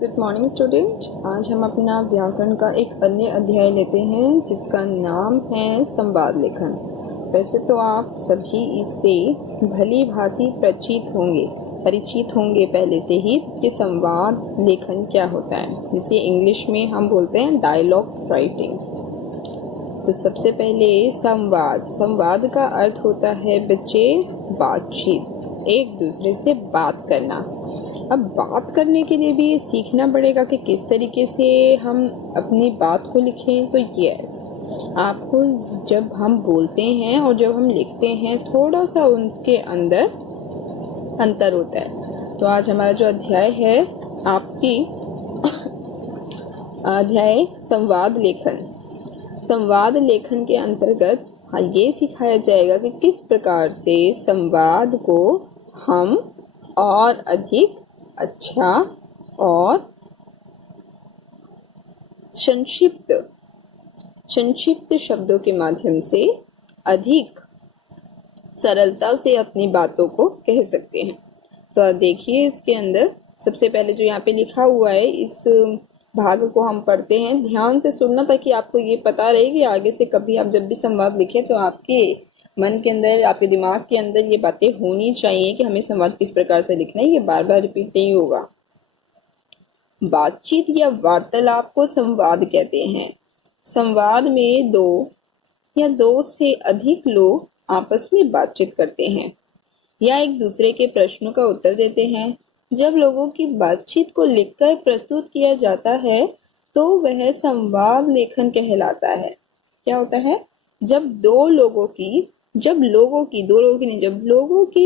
Good morning student. आज हम अपना व्याकरण का एक अन्य अध्याय लेते हैं जिसका नाम है संवाद लेखन। वैसे तो आप सभी इससे भली भांति परिचित होंगे पहले से ही कि संवाद लेखन क्या होता है, जिसे इंग्लिश में हम बोलते हैं डायलॉग्स राइटिंग। तो सबसे पहले संवाद का अर्थ होता है बच्चे बातचीत, एक दूसरे से बात करना। अब बात करने के लिए भी ये सीखना पड़ेगा कि किस तरीके से हम अपनी बात को लिखें। तो यस, आपको जब हम बोलते हैं और जब हम लिखते हैं थोड़ा सा उनके अंदर अंतर होता है। तो आज हमारा जो अध्याय है आपकी अध्याय संवाद लेखन के अंतर्गत ये सिखाया जाएगा कि किस प्रकार से संवाद को हम और अधिक अच्छा और संक्षिप्त शब्दों के माध्यम से अधिक सरलता से अपनी बातों को कह सकते हैं। तो देखिए, इसके अंदर सबसे पहले जो यहाँ पे लिखा हुआ है, इस भाग को हम पढ़ते हैं। ध्यान से सुनना ताकि आपको ये पता रहे कि आगे से कभी आप जब भी संवाद लिखें तो आपके मन के अंदर, आपके दिमाग के अंदर ये बातें होनी चाहिए कि हमें संवाद किस प्रकार से लिखना है। ये बार बार रिपीट नहीं होगा। बातचीत या वार्तालाप को संवाद कहते हैं। संवाद में दो या दो से अधिक लोग आपस में बातचीत करते हैं या एक दूसरे के प्रश्नों का उत्तर देते हैं। जब लोगों की बातचीत को लिखकर प्रस्तुत किया जाता है तो वह संवाद लेखन कहलाता है। क्या होता है? जब लोगों की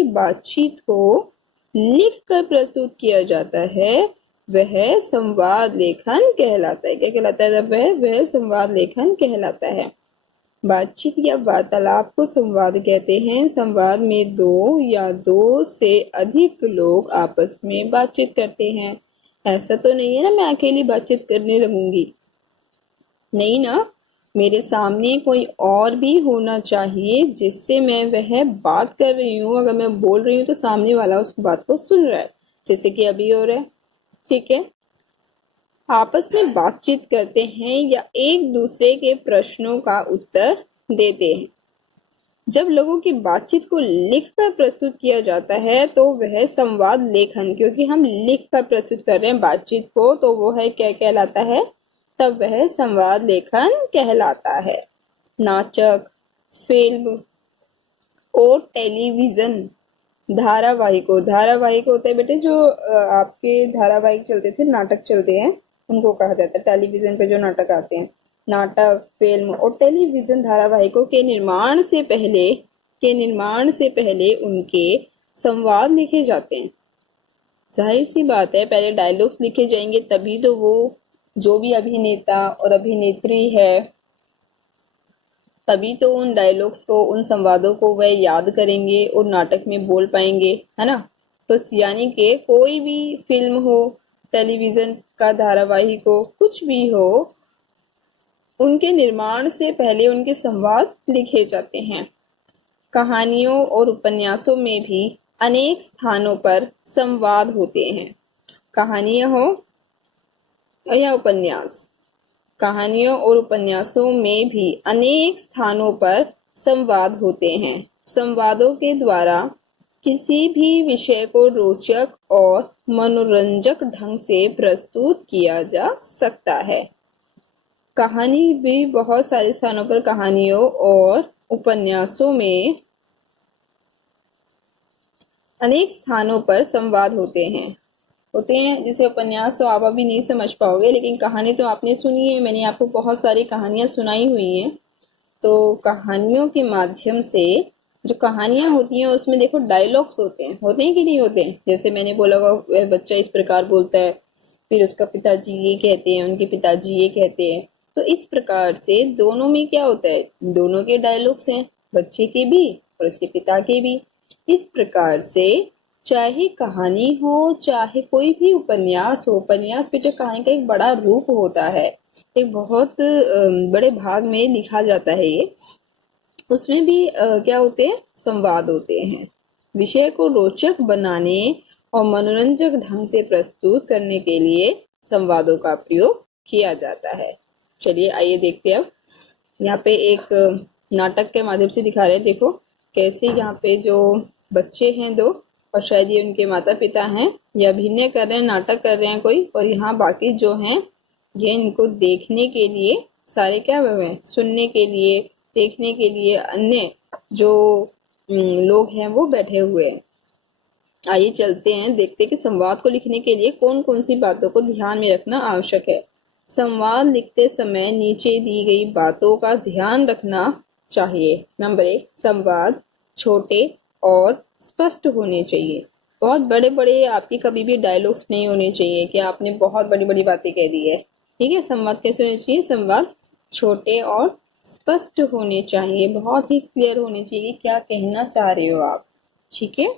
बातचीत को लिखकर प्रस्तुत किया जाता है वह संवाद लेखन कहलाता है। क्या कहलाता है? जब वह संवाद लेखन कहलाता है। बातचीत या वार्तालाप को संवाद कहते हैं। संवाद में दो या दो से अधिक लोग आपस में बातचीत करते हैं। ऐसा तो नहीं है ना मैं अकेली बातचीत करने लगूंगी, नहीं ना, मेरे सामने कोई और भी होना चाहिए जिससे मैं वह बात कर रही हूँ। अगर मैं बोल रही हूँ तो सामने वाला उस बात को सुन रहा है, जैसे कि अभी हो रहा है। ठीक है, आपस में बातचीत करते हैं या एक दूसरे के प्रश्नों का उत्तर देते हैं। जब लोगों की बातचीत को लिखकर प्रस्तुत किया जाता है तो वह संवाद लेखन, क्योंकि हम लिखकर प्रस्तुत कर रहे हैं बातचीत को, तो वो है क्या कहलाता है? तब वह संवाद लेखन कहलाता है। नाटक, फिल्म और टेलीविजन धारावाहिक होते हैं बेटे, जो आपके धारावाहिक चलते थे, नाटक चलते हैं, उनको कहा जाता है। टेलीविजन पे जो नाटक आते हैं, नाटक, फिल्म और टेलीविजन धारावाहिकों के निर्माण से पहले उनके संवाद लिखे जाते हैं। जाहिर सी बात है, पहले डायलॉग्स लिखे जाएंगे तभी तो वो जो भी अभिनेता और अभिनेत्री है तभी तो उन डायलॉग्स को, उन संवादों को वह याद करेंगे और नाटक में बोल पाएंगे, है ना। तो यानी कि कोई भी फिल्म हो, टेलीविजन का धारावाहिक हो, कुछ भी हो, उनके निर्माण से पहले उनके संवाद लिखे जाते हैं। कहानियों और उपन्यासों में भी अनेक स्थानों पर संवाद होते हैं। कहानियां हो या उपन्यास, कहानियों और उपन्यासों में भी अनेक स्थानों पर संवाद होते हैं। संवादों के द्वारा किसी भी विषय को रोचक और मनोरंजक ढंग से प्रस्तुत किया जा सकता है। कहानी भी बहुत सारे स्थानों पर, कहानियों और उपन्यासों में अनेक स्थानों पर संवाद होते हैं। जैसे उपन्यास तो आप अभी नहीं समझ पाओगे, लेकिन कहानी तो आपने सुनी है। मैंने आपको बहुत सारी कहानियां सुनाई हुई हैं। तो कहानियों के माध्यम से जो कहानियां होती हैं उसमें देखो डायलॉग्स होते हैं कि नहीं होते हैं। जैसे मैंने बोला वह बच्चा इस प्रकार बोलता है, फिर उसका पिताजी ये कहते हैं, उनके पिताजी ये कहते हैं। तो इस प्रकार से दोनों में क्या होता है? दोनों के डायलॉग्स हैं, बच्चे के भी और उसके पिता के भी। इस प्रकार से चाहे कहानी हो, चाहे कोई भी उपन्यास हो, उपन्यास बेटे कहानी का एक बड़ा रूप होता है, एक बहुत बड़े भाग में लिखा जाता है ये। उसमें भी क्या होते हैं? संवाद होते हैं। विषय को रोचक बनाने और मनोरंजक ढंग से प्रस्तुत करने के लिए संवादों का प्रयोग किया जाता है। चलिए आइए देखते हैं अब। यहाँ पे एक नाटक के माध्यम से दिखा रहे हैं, देखो कैसे यहाँ पे जो बच्चे हैं दो, और शायद ये उनके माता पिता हैं, ये अभिनय कर रहे हैं, नाटक कर रहे हैं कोई, और यहाँ बाकी जो हैं ये इनको देखने के लिए सारे क्या हुए हैं, सुनने के लिए, देखने के लिए अन्य जो लोग हैं वो बैठे हुए हैं। आइए चलते हैं, देखते हैं कि संवाद को लिखने के लिए कौन कौन सी बातों को ध्यान में रखना आवश्यक है। संवाद लिखते समय नीचे दी गई बातों का ध्यान रखना चाहिए। नंबर 1, संवाद छोटे और स्पष्ट होने चाहिए। बहुत बड़े बड़े आपकी कभी भी डायलॉग्स नहीं होने चाहिए कि आपने बहुत बड़ी बड़ी बातें कह दी है। ठीक है, संवाद कैसे होने चाहिए, संवाद छोटे और स्पष्ट होने चाहिए, बहुत ही क्लियर होने चाहिए कि क्या कहना चाह रहे हो आप। ठीक है,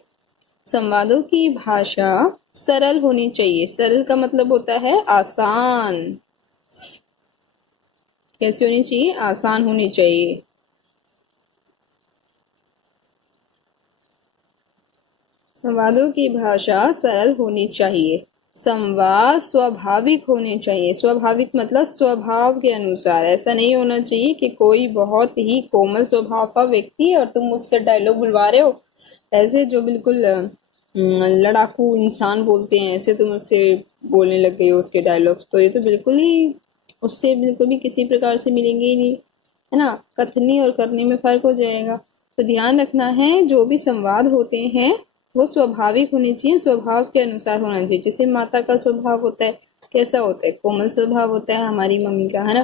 संवादों की भाषा सरल होनी चाहिए। सरल का मतलब होता है आसान। कैसी होनी चाहिए, आसान होनी चाहिए। संवादों की भाषा सरल होनी चाहिए। संवाद स्वाभाविक होने चाहिए। स्वाभाविक मतलब स्वभाव के अनुसार। ऐसा नहीं होना चाहिए कि कोई बहुत ही कोमल स्वभाव का व्यक्ति है और तुम मुझसे डायलॉग बुलवा रहे हो, ऐसे जो बिल्कुल लड़ाकू इंसान बोलते हैं ऐसे तुम उससे बोलने लग गए हो उसके डायलॉग्स, तो ये तो बिल्कुल ही उससे बिल्कुल भी किसी प्रकार से मिलेंगे ही नहीं, है ना। कथनी और करने में फर्क हो जाएगा। तो ध्यान रखना है जो भी संवाद होते हैं वो स्वाभाविक होने चाहिए, स्वभाव के अनुसार होना चाहिए। जैसे माता का स्वभाव होता है, कैसा होता है, कोमल स्वभाव होता है हमारी मम्मी का, है ना।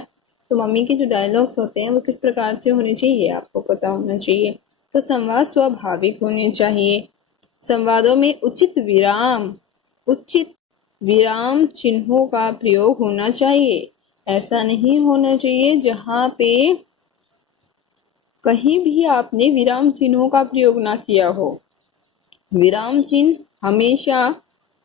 तो मम्मी के जो डायलॉग्स होते हैं वो किस प्रकार से होने चाहिए आपको पता होना चाहिए। तो संवाद स्वाभाविक होने चाहिए। संवादों में उचित विराम चिन्हों का प्रयोग होना चाहिए। ऐसा नहीं होना चाहिए जहां पे कहीं भी आपने विराम चिन्हों का प्रयोग ना किया हो। विराम चिन्ह हमेशा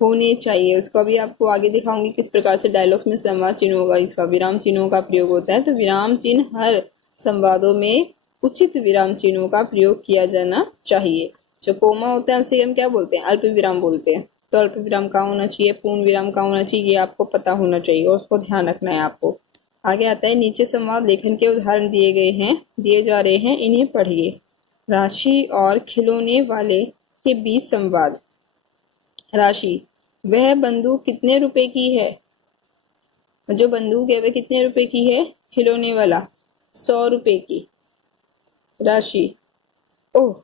होने चाहिए। उसको भी आपको आगे दिखाऊंगी किस प्रकार से डायलॉग्स में संवाद चिन्हों का, इसका विराम चिन्हों का प्रयोग होता है। तो विराम चिन्ह हर संवादों में उचित विराम चिन्हों का प्रयोग किया जाना चाहिए। जो कोमा होता है उसे हम क्या बोलते हैं, अल्प विराम बोलते हैं। तो अल्प विराम कहाँ होना चाहिए, पूर्ण विराम कहाँ होना चाहिए, ये आपको पता होना चाहिए और उसको ध्यान रखना है आपको। आगे आता है, नीचे संवाद लेखन के उदाहरण दिए जा रहे हैं, इन्हें पढ़िए। राशि और खिलौने वाले के बीच संवाद। राशि, वह बंदूक कितने रुपए की है। जो बंदूक है वह कितने रुपए की है, खिलौने वाला 100 रुपए की। राशि, ओह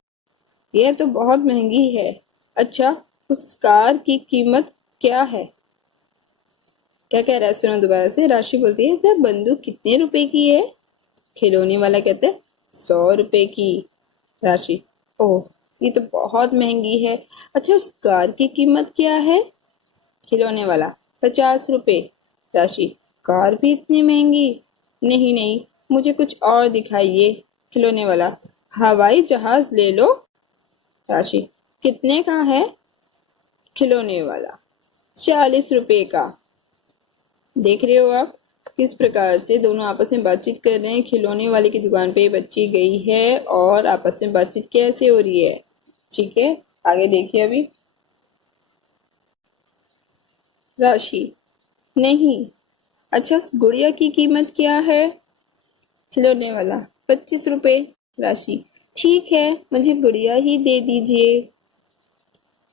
यह तो बहुत महंगी है। अच्छा, उस कार की कीमत क्या है। क्या कह रहा है, सुनो दोबारा से। राशि बोलती है वह बंदूक कितने रुपए की है, खिलौने वाला कहता है 100 रुपए की। राशि, ओह ये तो बहुत महंगी है। अच्छा उस कार की कीमत क्या है, खिलौने वाला 50 रुपए। राशि, कार भी इतनी महंगी, नहीं नहीं मुझे कुछ और दिखाइए। खिलौने वाला, हवाई जहाज ले लो। राशि, कितने का है, खिलौने वाला 40 रुपए का। देख रहे हो आप किस प्रकार से दोनों आपस में बातचीत कर रहे हैं। खिलौने वाले की दुकान पे बच्ची गई है और आपस में बातचीत कैसे हो रही है। ठीक है, आगे देखिए अभी। राशि, नहीं। अच्छा उस गुड़िया की कीमत क्या है, खिलौने वाला 25 रुपए। राशि, ठीक है मुझे गुड़िया ही दे दीजिए।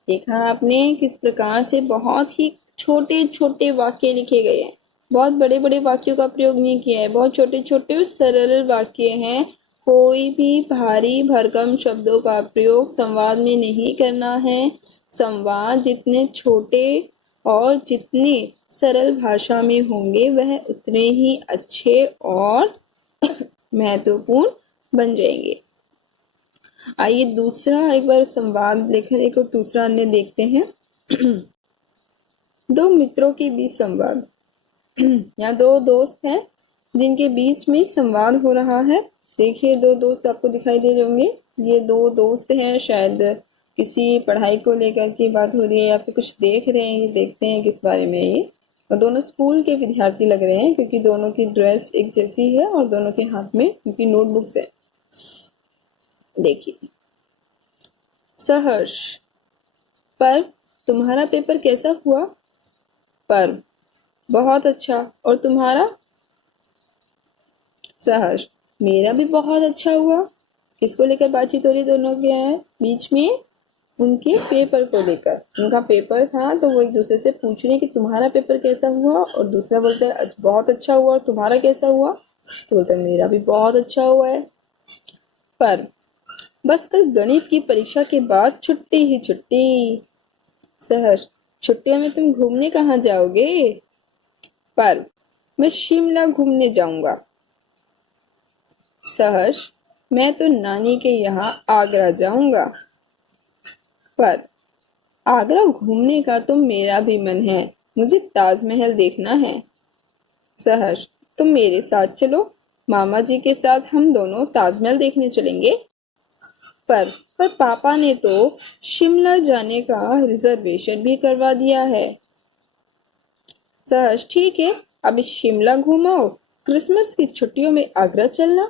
देखा आपने किस प्रकार से बहुत ही छोटे छोटे वाक्य लिखे गए हैं। बहुत बड़े बड़े वाक्यों का प्रयोग नहीं किया है, बहुत छोटे छोटे और सरल वाक्य हैं। कोई भी भारी भरकम शब्दों का प्रयोग संवाद में नहीं करना है। संवाद जितने छोटे और जितने सरल भाषा में होंगे वह उतने ही अच्छे और महत्वपूर्ण बन जाएंगे। आइए दूसरा एक बार संवाद लेखन एक और दूसरा अन्य देखते हैं। दो मित्रों के बीच संवाद। यहाँ दो दोस्त हैं जिनके बीच में संवाद हो रहा है। देखिए दो दोस्त आपको दिखाई दे रहे होंगे। ये दो दोस्त हैं, शायद किसी पढ़ाई को लेकर की बात हो रही है या फिर कुछ देख रहे हैं। ये देखते हैं किस बारे में ये। और दोनों स्कूल के विद्यार्थी लग रहे हैं क्योंकि दोनों की ड्रेस एक जैसी है और दोनों के हाथ में उनकी नोटबुक्स है। देखिए, सहर्ष, पर तुम्हारा पेपर कैसा हुआ। पर, बहुत अच्छा। और तुम्हारा? सहर्ष, मेरा भी बहुत अच्छा हुआ। किसको लेकर बातचीत हो रही दोनों के हैं बीच में? उनके पेपर को लेकर। उनका पेपर था तो वो एक दूसरे से पूछ रहे कि तुम्हारा पेपर कैसा हुआ, और दूसरा बोलता है बहुत अच्छा हुआ, और तुम्हारा कैसा हुआ? तो बोलता है मेरा भी बहुत अच्छा हुआ है। पर बस कल गणित की परीक्षा के बाद छुट्टी ही छुट्टी। सहर्ष, छुट्टियों में तुम घूमने कहाँ जाओगे? पर मैं शिमला घूमने जाऊंगा। सहर्ष, मैं तो नानी के यहाँ आगरा जाऊंगा। पर आगरा घूमने का तो मेरा भी मन है, मुझे ताजमहल देखना है। सहर्ष, तुम मेरे साथ चलो, मामा जी के साथ हम दोनों ताजमहल देखने चलेंगे। पर पापा ने तो शिमला जाने का रिजर्वेशन भी करवा दिया है। सहर्ष, ठीक है, अभी शिमला घूमाओ, क्रिसमस की छुट्टियों में आगरा चलना।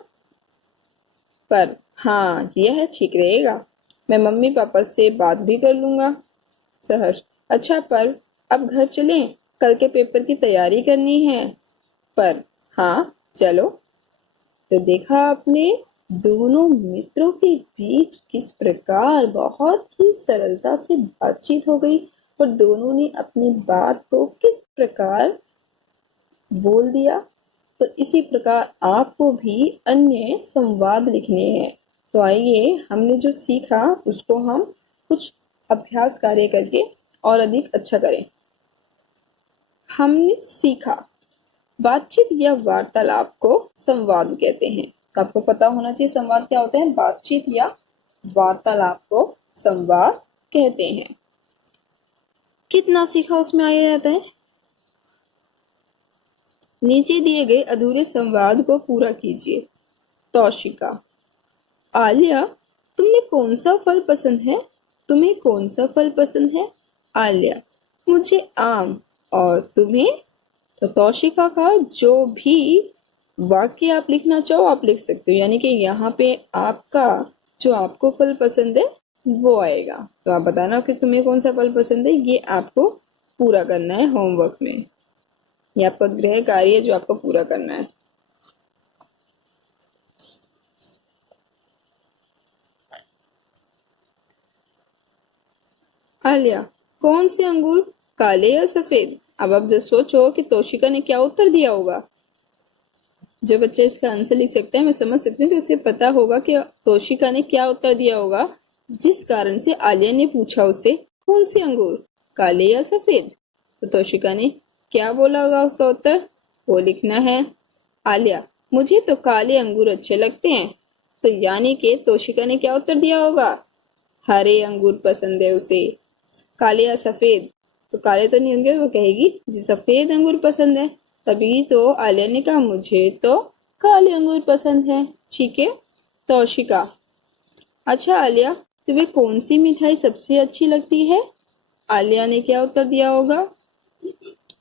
पर हाँ, यह ठीक रहेगा, मैं मम्मी पापा से बात भी कर लूंगा। सहर्ष, अच्छा, पर अब घर चलें, कल के पेपर की तैयारी करनी है। पर हाँ, चलो। तो देखा आपने दोनों मित्रों के बीच किस प्रकार बहुत ही सरलता से बातचीत हो गई, और दोनों ने अपनी बात को किस प्रकार बोल दिया। तो इसी प्रकार आपको भी अन्य संवाद लिखने हैं। तो आइए, हमने जो सीखा उसको हम कुछ अभ्यास कार्य करके और अधिक अच्छा करें। हमने सीखा बातचीत या वार्तालाप को संवाद कहते हैं। तो आपको पता होना चाहिए संवाद क्या होता है। बातचीत या वार्तालाप को संवाद कहते हैं। कितना सीखा उसमें आया जाता है। नीचे दिए गए अधूरे संवाद को पूरा कीजिए। तौशिका, आलिया, तुम्हें कौन सा फल पसंद है? तुम्हें कौन सा फल पसंद है? आलिया, मुझे आम। और तुम्हें? तो तौशिका का जो भी वाक्य आप लिखना चाहो आप लिख सकते हो, यानी कि यहाँ पे आपका जो आपको फल पसंद है वो आएगा। तो आप बताना कि तुम्हें कौन सा फल पसंद है, ये आपको पूरा करना है होमवर्क में। ये आपका गृह कार्य है जो आपको पूरा करना है। आलिया, कौन से अंगूर, काले या सफेद? अब आप जब सोचो कि तौशिका ने क्या उत्तर दिया होगा। जो बच्चा इसका आंसर लिख सकता है, मैं समझ सकती हूँ कि उसे पता होगा कि तौशिका ने क्या उत्तर दिया होगा, जिस कारण से आलिया ने पूछा उससे कौन से अंगूर, काले या सफेद। तो तौशिका ने क्या बोला होगा उसका उत्तर, वो लिखना है। आलिया, मुझे तो काले अंगूर अच्छे लगते हैं। तो यानी कि तौशिका ने क्या उत्तर दिया होगा, हरे अंगूर पसंद है उसे। काले या सफेद, तो काले तो नहीं होंगे, वो कहेगी जी सफेद अंगूर पसंद है। तभी तो आलिया ने कहा मुझे तो काले अंगूर पसंद है। ठीक है। तौशिका, अच्छा आलिया, तुम्हें कौन सी मिठाई सबसे अच्छी लगती है? आलिया ने क्या उत्तर दिया होगा,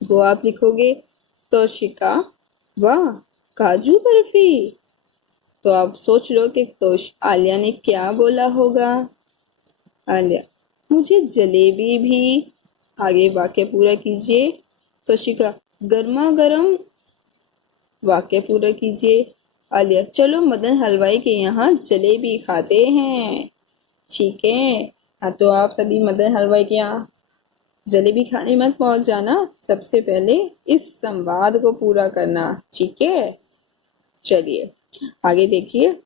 वो आप लिखोगे। तौशिका, वाह, काजू बर्फी। तो आप सोच लो कि आलिया ने क्या बोला होगा। आलिया, मुझे जलेबी भी। आगे वाक्य पूरा कीजिए। तौशिका, गर्मा गर्म। वाक्य पूरा कीजिए। आलिया, चलो मदन हलवाई के यहाँ जलेबी खाते हैं। ठीक है। हाँ, तो आप सभी मदन हलवाई के यहाँ जलेबी खाने मत पहुंच जाना, सबसे पहले इस संवाद को पूरा करना। ठीक है। चलिए आगे देखिए।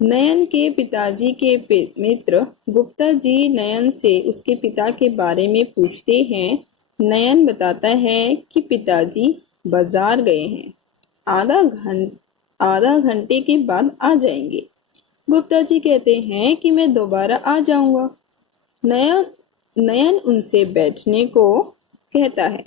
नयन के पिताजी के मित्र गुप्ता जी नयन से उसके पिता के बारे में पूछते हैं। नयन बताता है कि पिताजी बाजार गए हैं, आधा घंटे के बाद आ जाएंगे। गुप्ता जी कहते हैं कि मैं दोबारा आ जाऊंगा। नयन नयन उनसे बैठने को कहता है,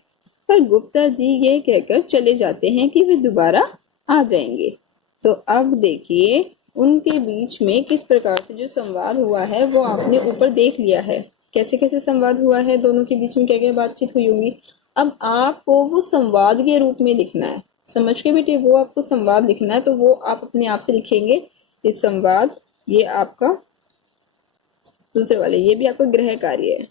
पर गुप्ता जी यह कहकर चले जाते हैं कि वे दोबारा आ जाएंगे। तो अब देखिए उनके बीच में किस प्रकार से जो संवाद हुआ है वो आपने ऊपर देख लिया है। कैसे कैसे संवाद हुआ है, दोनों के बीच में क्या क्या बातचीत हुई होगी। अब आपको वो संवाद के रूप में लिखना है। समझ के बेटे, वो आपको संवाद लिखना है, तो वो आप अपने आप से लिखेंगे। ये संवाद, ये आपका दूसरे वाले, ये भी आपका गृह कार्य है।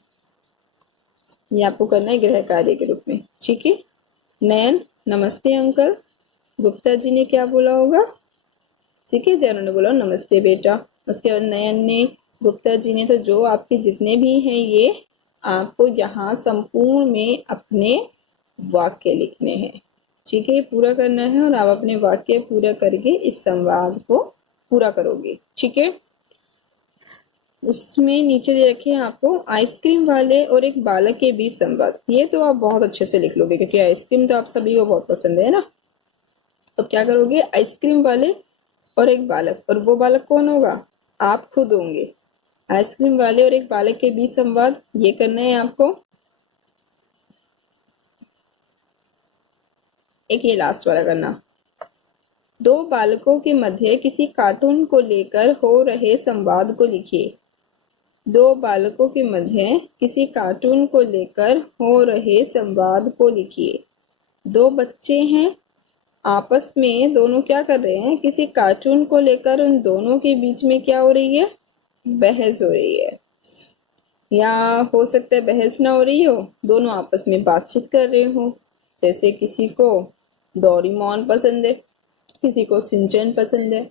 ये आपको करना है गृह कार्य के रूप में। ठीक है। नयन, नमस्ते अंकल। गुप्ता जी ने क्या बोला होगा? ठीक है, जैन ने बोला नमस्ते बेटा। उसके बाद नयन ने, गुप्ता जी ने, तो जो आपके जितने भी हैं ये आपको यहाँ संपूर्ण में अपने वाक्य लिखने हैं। ठीक है, पूरा करना है और आप अपने वाक्य पूरा करके इस संवाद को पूरा करोगे। ठीक है, उसमें नीचे दे रखे हैं आपको आइसक्रीम वाले और एक बालक के बीच संवाद। ये तो आप बहुत अच्छे से लिख लोगे क्योंकि आइसक्रीम तो आप सभी को बहुत पसंद है ना। अब क्या करोगे? आइसक्रीम वाले और एक बालक, और वो बालक कौन होगा? आप खुद होंगे। आइसक्रीम वाले और एक बालक के बीच संवाद, ये करना है आपको। एक ये लास्ट वाला करना। दो बालकों के मध्य किसी कार्टून को लेकर हो रहे संवाद को लिखिए। दो बालकों के मध्य किसी कार्टून को लेकर हो रहे संवाद को लिखिए। दो बच्चे हैं, आपस में दोनों क्या कर रहे हैं? किसी कार्टून को लेकर उन दोनों के बीच में क्या हो रही है? बहस हो रही है। या हो सकता है बहस ना हो रही हो, दोनों आपस में बातचीत कर रहे हो। जैसे किसी को डोरेमोन पसंद है, किसी को सिंचन पसंद है।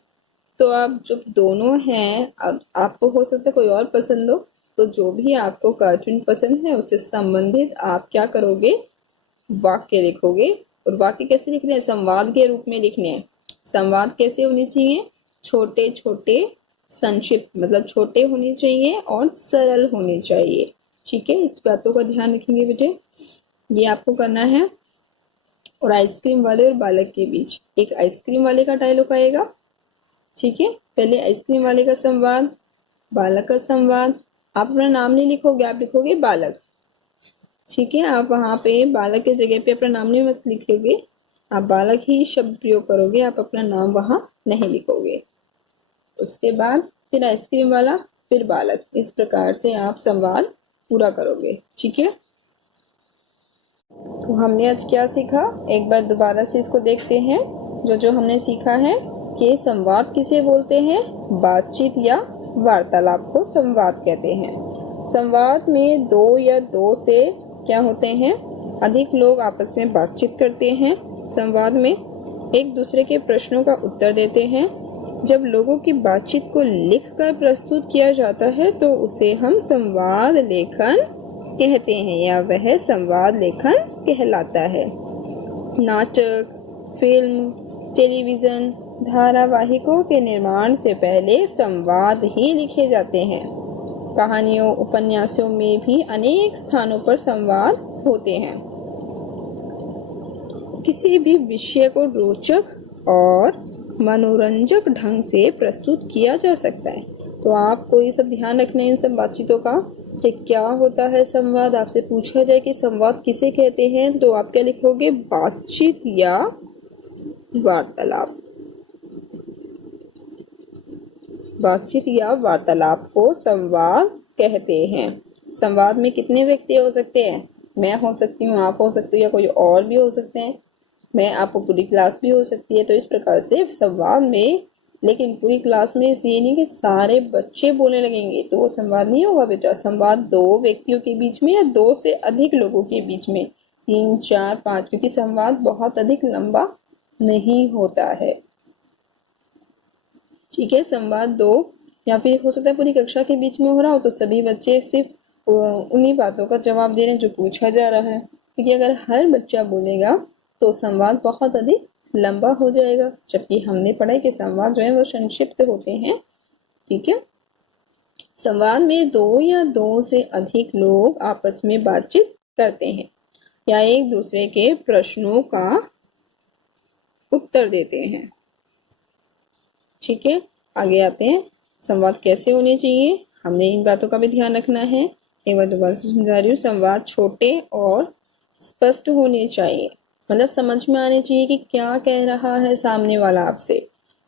तो आप जब दोनों हैं, अब आपको हो सकता है कोई और पसंद हो, तो जो भी आपको कार्टून पसंद है उससे संबंधित आप क्या करोगे? वाक्य लिखोगे। और वाक्य कैसे लिखने हैं? संवाद के रूप में लिखने हैं। संवाद कैसे होने चाहिए? छोटे छोटे, संक्षिप्त, मतलब छोटे होने चाहिए और सरल होने चाहिए। ठीक है, इस बातों का ध्यान रखेंगे बेटे, ये आपको करना है। और आइसक्रीम वाले और बालक के बीच एक आइसक्रीम वाले का डायलॉग आएगा। ठीक है, पहले आइसक्रीम वाले का संवाद, बालक का संवाद। आप अपना नाम नहीं लिखोगे, आप लिखोगे बालक। ठीक है, आप वहां पे बालक की जगह पे अपना नाम नहीं मत लिखोगे, आप बालक ही शब्द प्रयोग करोगे, आप अपना नाम वहां नहीं लिखोगे। उसके बाद फिर आइसक्रीम वाला, फिर बालक, इस प्रकार से आप संवाद पूरा करोगे। ठीक है, तो हमने आज क्या सीखा? एक बार दोबारा से इसको देखते हैं। जो जो हमने सीखा है कि संवाद किसे बोलते हैं? बातचीत या वार्तालाप को संवाद कहते हैं। संवाद में दो या दो से क्या होते हैं? अधिक लोग आपस में बातचीत करते हैं। संवाद में एक दूसरे के प्रश्नों का उत्तर देते हैं। जब लोगों की बातचीत को लिखकर प्रस्तुत किया जाता है तो उसे हम संवाद लेखन कहते हैं या वह संवाद लेखन कहलाता है। नाटक, फिल्म, टेलीविजन धारावाहिकों के निर्माण से पहले संवाद ही लिखे जाते हैं। कहानियों, उपन्यासों में भी अनेक स्थानों पर संवाद होते हैं। किसी भी विषय को रोचक और मनोरंजक ढंग से प्रस्तुत किया जा सकता है। तो आपको ये सब ध्यान रखना है इन सब बातचीतों का कि क्या होता है संवाद। आपसे पूछा जाए कि संवाद किसे कहते हैं, तो आप क्या लिखोगे? बातचीत या वार्तालाप। बातचीत या वार्तालाप को संवाद कहते हैं। संवाद में कितने व्यक्ति हो सकते हैं? मैं हो सकती हूँ, आप हो सकते हो, या कोई और भी हो सकते हैं। मैं, आपको पूरी क्लास भी हो सकती है। तो इस प्रकार से संवाद में, लेकिन पूरी क्लास में ये नहीं कि सारे बच्चे बोलने लगेंगे तो वो संवाद नहीं होगा बेटा। संवाद दो व्यक्तियों के बीच में या दो से अधिक लोगों के बीच में, 3, 4, 5, क्योंकि संवाद बहुत अधिक लंबा नहीं होता है। ठीक है, संवाद दो या फिर हो सकता है पूरी कक्षा के बीच में हो रहा हो तो सभी बच्चे सिर्फ उन्हीं बातों का जवाब दे रहे हैं जो पूछा जा रहा है। क्योंकि अगर हर बच्चा बोलेगा तो संवाद बहुत अधिक लंबा हो जाएगा, जबकि हमने पढ़ा है कि संवाद जो है वो संक्षिप्त होते हैं। ठीक है, संवाद में दो या दो से अधिक लोग आपस में बातचीत करते हैं या एक दूसरे के प्रश्नों का उत्तर देते हैं। ठीक है, आगे आते हैं। संवाद कैसे होने चाहिए, हमने इन बातों का भी ध्यान रखना है। एक बार दोबारा से समझा रही हूँ। संवाद छोटे और स्पष्ट होने चाहिए, मतलब समझ में आने चाहिए कि क्या कह रहा है सामने वाला आपसे।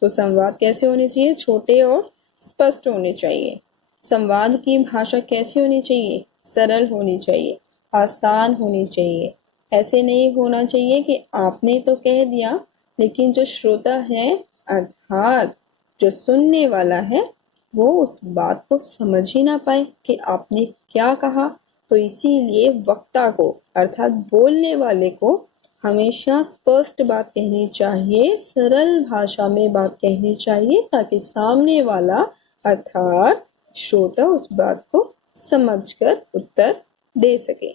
तो संवाद कैसे होने चाहिए? छोटे और स्पष्ट होने चाहिए। संवाद की भाषा कैसी होनी चाहिए? सरल होनी चाहिए, आसान होनी चाहिए। ऐसे नहीं होना चाहिए कि आपने तो कह दिया लेकिन जो श्रोता है अर्थात जो सुनने वाला है वो उस बात को समझ ही ना पाए कि आपने क्या कहा। तो इसीलिए वक्ता को अर्थात बोलने वाले को हमेशा स्पष्ट बात कहनी चाहिए, सरल भाषा में बात कहनी चाहिए, ताकि सामने वाला अर्थात श्रोता उस बात को समझकर उत्तर दे सके।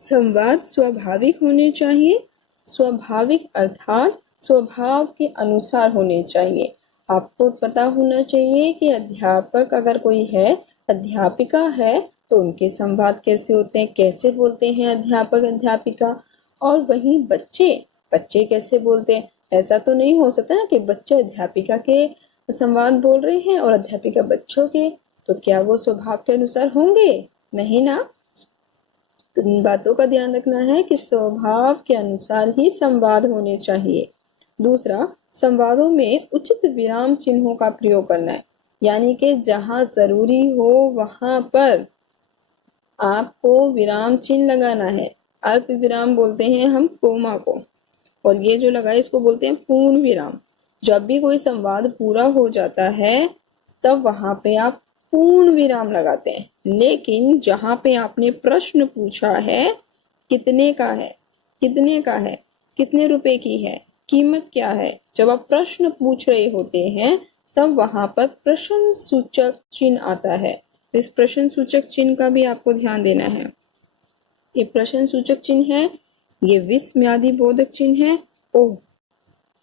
संवाद स्वाभाविक होने चाहिए। स्वाभाविक अर्थात स्वभाव के अनुसार होने चाहिए। आपको पता होना चाहिए कि अध्यापक अगर कोई है, अध्यापिका है, तो उनके संवाद कैसे होते हैं, कैसे बोलते हैं अध्यापक अध्यापिका, और वहीं बच्चे कैसे बोलते हैं। ऐसा तो नहीं हो सकता ना कि बच्चे अध्यापिका के संवाद बोल रहे हैं और अध्यापिका बच्चों के, तो क्या वो स्वभाव के अनुसार होंगे? नहीं ना। तो इन बातों का ध्यान रखना है कि स्वभाव के अनुसार ही संवाद होने चाहिए। दूसरा, संवादों में उचित विराम चिन्हों का प्रयोग करना है, यानी कि जहां जरूरी हो वहां पर आपको विराम चिन्ह लगाना है। अल्प विराम बोलते हैं हम कोमा को, और ये जो लगाए इसको बोलते हैं पूर्ण विराम। जब भी कोई संवाद पूरा हो जाता है तब वहां पे आप पूर्ण विराम लगाते हैं। लेकिन जहां पे आपने प्रश्न पूछा है, कितने का है, कितने का है, कितने रुपए की है, कीमत क्या है, जब आप प्रश्न पूछ रहे होते हैं तब वहां पर प्रश्न सूचक चिन्ह आता है। इस प्रश्न सूचक चिन्ह का भी आपको ध्यान देना है। ये प्रश्न सूचक चिन्ह है, ये विस्मयादि बोधक चिन्ह है। ओह,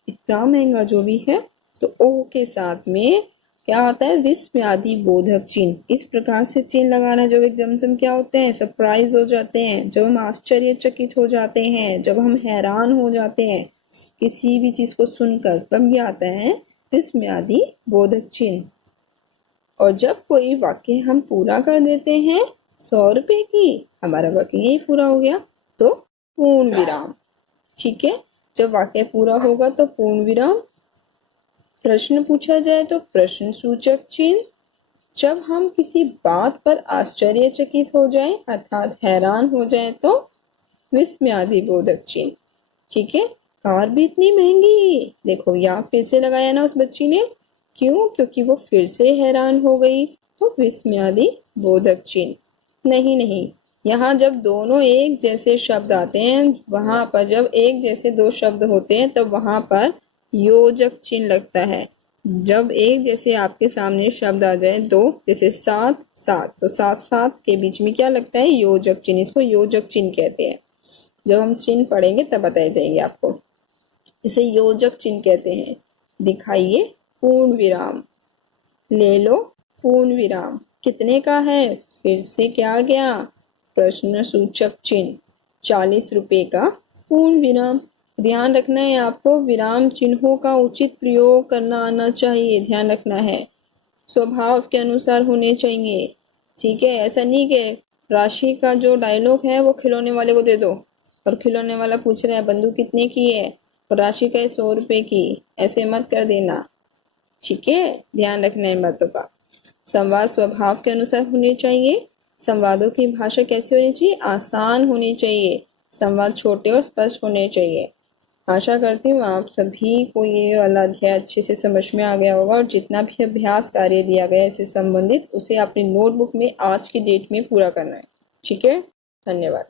इतना महंगा जो भी है, तो ओह के साथ में क्या आता है, विस्मयादि बोधक चिन्ह। इस प्रकार से चिन्ह लगाना जब एकदम से हम क्या होते हैं, सरप्राइज हो जाते हैं, जब हम आश्चर्यचकित हो जाते हैं, जब हम हैरान हो जाते हैं किसी भी चीज को सुनकर, तब ये आता है विस्मयादि बोधक चिन्ह। और जब कोई वाक्य हम पूरा कर देते हैं 100 रुपए की, हमारा वाक्य यही पूरा हो गया, तो पूर्ण विराम। ठीक है, जब वाक्य पूरा होगा तो पूर्ण विराम। प्रश्न पूछा जाए तो प्रश्न सूचक चिन्ह। जब हम किसी बात पर आश्चर्यचकित हो जाएं अर्थात हैरान हो जाएं तो विस्मयादि बोधक चिन्ह। ठीक है, कार भी इतनी महंगी, देखो यहाँ फिर से लगाया ना उस बच्ची ने, क्यों? क्योंकि वो फिर से हैरान हो गई, तो विस्मयादि बोधक चिन्ह। नहीं, यहाँ जब दोनों एक जैसे शब्द आते हैं, वहां पर जब एक जैसे दो शब्द होते हैं तब वहां पर योजक चिन्ह लगता है। जब एक जैसे आपके सामने शब्द आ जाए दो, जैसे सात सात, तो सात सात के बीच में क्या लगता है, योजक चिन्ह। इसको योजक चिन्ह कहते हैं। जब हम चिन्ह पढ़ेंगे तब बताए जाएंगे आपको। इसे योजक चिन्ह कहते हैं। दिखाइए पूर्ण विराम, ले लो पूर्ण विराम, कितने का है, फिर से क्या गया, प्रश्न सूचक चिन्ह, 40 रुपए का पूर्ण विराम। ध्यान रखना है आपको, विराम चिन्हों का उचित प्रयोग करना आना चाहिए। ध्यान रखना है, स्वभाव के अनुसार होने चाहिए। ठीक है, ऐसा नहीं कि राशि का जो डायलॉग है वो खिलौने वाले को दे दो, और खिलौने वाला पूछ रहा है बंदूक कितने की है, और राशि का है 100 रुपए की। ऐसे मत कर देना। ठीक है, ध्यान रखना है इन बातों का। संवाद स्वभाव के अनुसार होने चाहिए। संवादों की भाषा कैसी होनी चाहिए, आसान होनी चाहिए। संवाद छोटे और स्पष्ट होने चाहिए। आशा करती हूँ आप सभी को ये वाला अध्याय अच्छे से समझ में आ गया होगा, और जितना भी अभ्यास कार्य दिया गया है इससे संबंधित, उसे अपनी नोटबुक में आज की डेट में पूरा करना है। ठीक है, धन्यवाद।